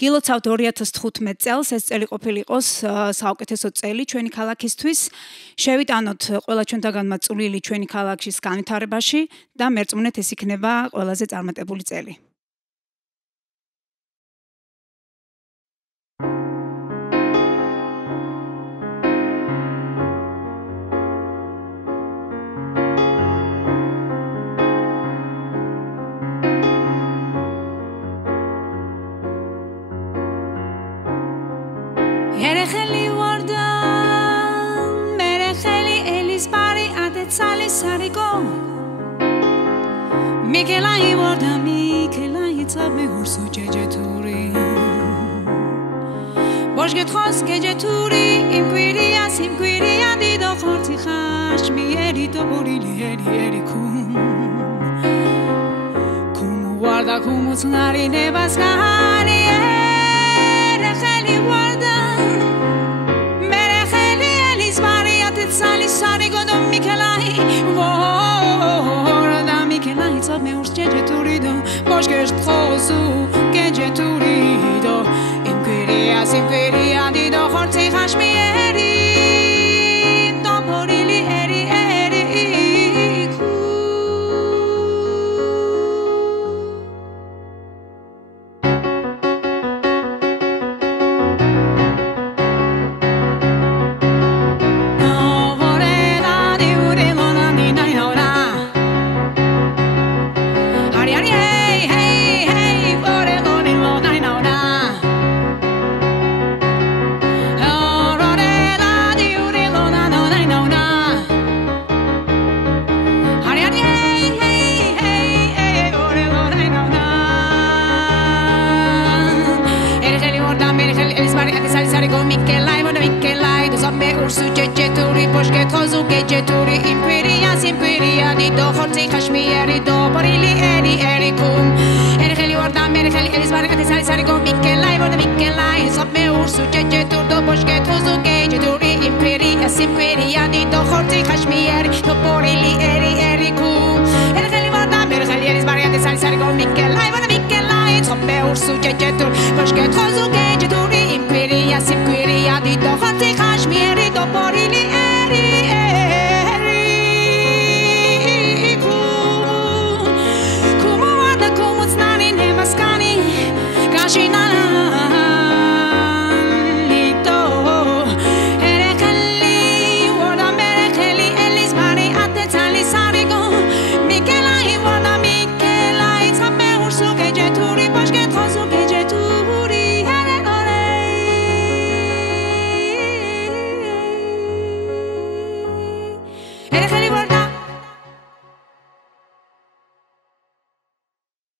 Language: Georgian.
გილოცავთ 2015 წელს, ეს წელი ყოფილიყოს საუკეთესო წელი ჩვენი ქალაქისთვის. შევიტანოთ ყველა ჩვენთაგანმა წვლილი ჩვენი ქალაქის განვითარებაში და მერწმუნეთ ეს იქნება ყველაზე წარმატებული წელი. ერეხელი ვარდა მერეხელი ელისბარი ატეცალი სარიკო მიკელაი ვარდა მიკელაი წაბე ურსო ჯეჯეთური ბოშგეთხოს გეჯეთური იმკვირია სიმკვირია დიდო ხორცი ხაშმიერი დობორილი ერი კუმ ვარდა კუმუცნარი ნებასკარი ერეხელი ვარდა Sarigo do Mikelai, vorda Mikelai, sabe urs gejeturido, boşgeş trozu gejeturido, imqueria di do horti hashmieri, do porili eri ku. Gejeturi, boşke tozu gejeturi, imperia, simperia, di do horti hashmieri, do porili eri kum. Erheli orda merheli elisbari atisari sari go Mikelai, orda Mikelai, sobe ursu gejetur, do boşke tozu gejeturi, imperia, simperia, di do horti hashmieri, do porili eri kum. Erheli orda merheli elisbari atisari sari go Mikelai, orda Mikelai, sobe ursu gejetur, boşke tozu gejeturi, imperia, simperia, di do horti hashmieri, do porili Erheli